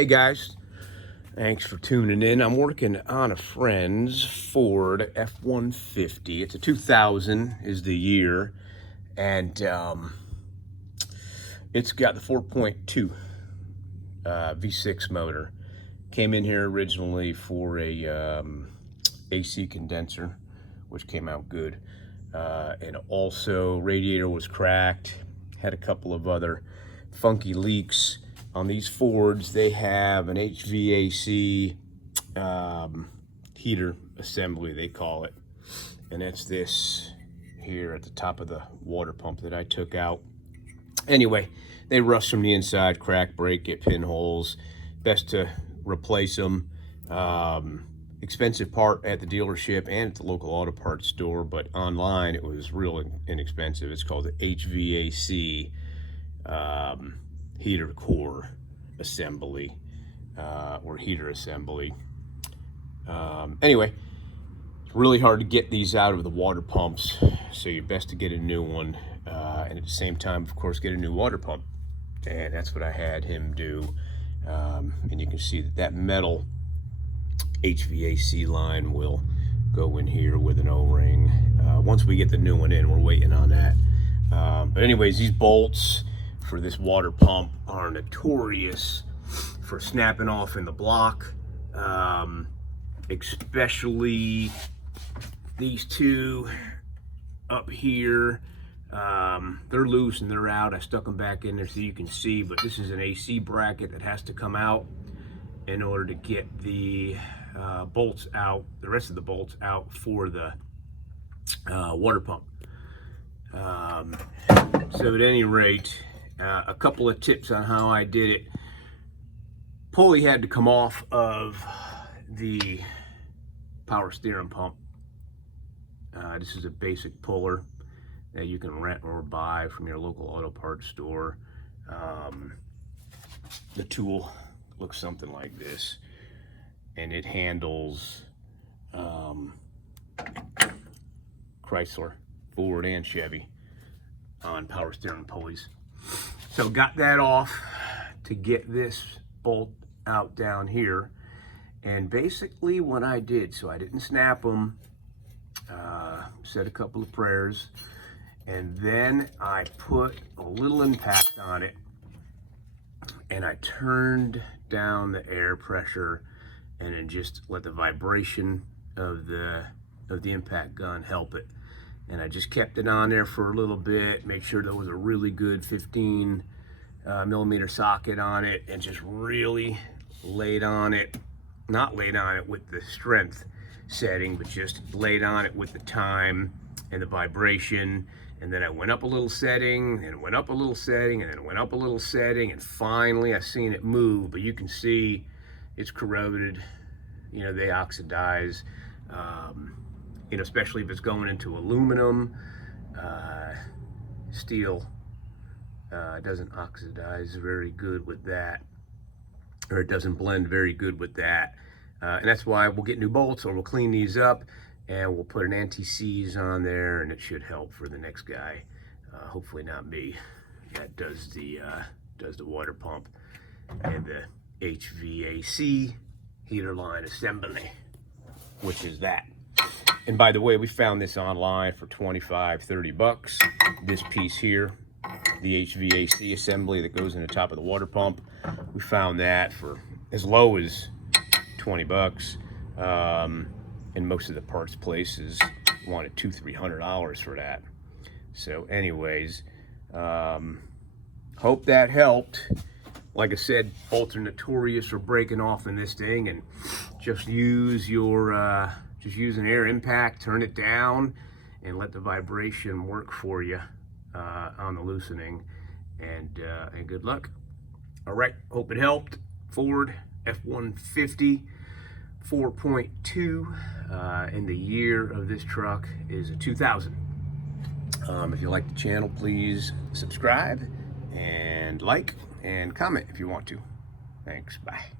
Hey guys, thanks for tuning in. I'm working on a friend's Ford F-150. It's a 2000 is the year, and it's got the 4.2 V6 motor. Came in here originally for a AC condenser, which came out good, and also radiator was cracked. Had a couple of other funky leaks. On these Fords, they have an HVAC heater assembly, they call it. And that's this here at the top of the water pump that I took out. Anyway, they rust from the inside, crack, break, get pinholes. Best to replace them. Expensive part at the dealership and at the local auto parts store, but online it was real inexpensive. It's called the HVAC heater core assembly or heater assembly. Anyway, it's really hard to get these out of the water pumps, so you're best to get a new one, and at the same time, of course, get a new water pump. And that's what I had him do. And you can see that metal HVAC line will go in here with an O-ring. Once we get the new one in, we're waiting on that. But anyways, these bolts for this water pump are notorious for snapping off in the block, especially these two up here. They're loose and they're out. I stuck them back in there so you can see, but this is an AC bracket that has to come out in order to get the bolts out, the rest of the bolts out for the water pump. So at any rate, a couple of tips on how I did it. Pulley had to come off of the power steering pump. This is a basic puller that you can rent or buy from your local auto parts store. The tool looks something like this, and it handles Chrysler, Ford, and Chevy on power steering pulleys. So got that off to get this bolt out down here, and basically what I did, so I didn't snap them, said a couple of prayers, and then I put a little impact on it, and I turned down the air pressure, and then just let the vibration of the impact gun help it. And I just kept it on there for a little bit, make sure there was a really good 15 millimeter socket on it, and just really laid on it, not laid on it with the strength setting, but just laid on it with the time and the vibration. And then I went up a little setting, and went up a little setting, and then went up a little setting, and finally I seen it move. But you can see it's corroded, you know, they oxidize, you know, especially if it's going into aluminum. Steel doesn't oxidize very good with that, or it doesn't blend very good with that. And that's why we'll get new bolts, or we'll clean these up, and we'll put an anti-seize on there, and it should help for the next guy. Hopefully not me. That does the water pump and the HVAC heater line assembly, which is that. And by the way, we found this online for 25, 30 bucks. This piece here, the HVAC assembly that goes in the top of the water pump, we found that for as low as 20 bucks. And most of the parts places wanted $200-300 for that. So anyways, hope that helped. Like I said, bolts are notorious for breaking off in this thing, and just use your just use an air impact, turn it down, and let the vibration work for you on the loosening, and good luck. All right, hope it helped. Ford F-150 4.2, and the year of this truck is a 2000. If you like the channel, please subscribe and like and comment if you want to. Thanks, bye.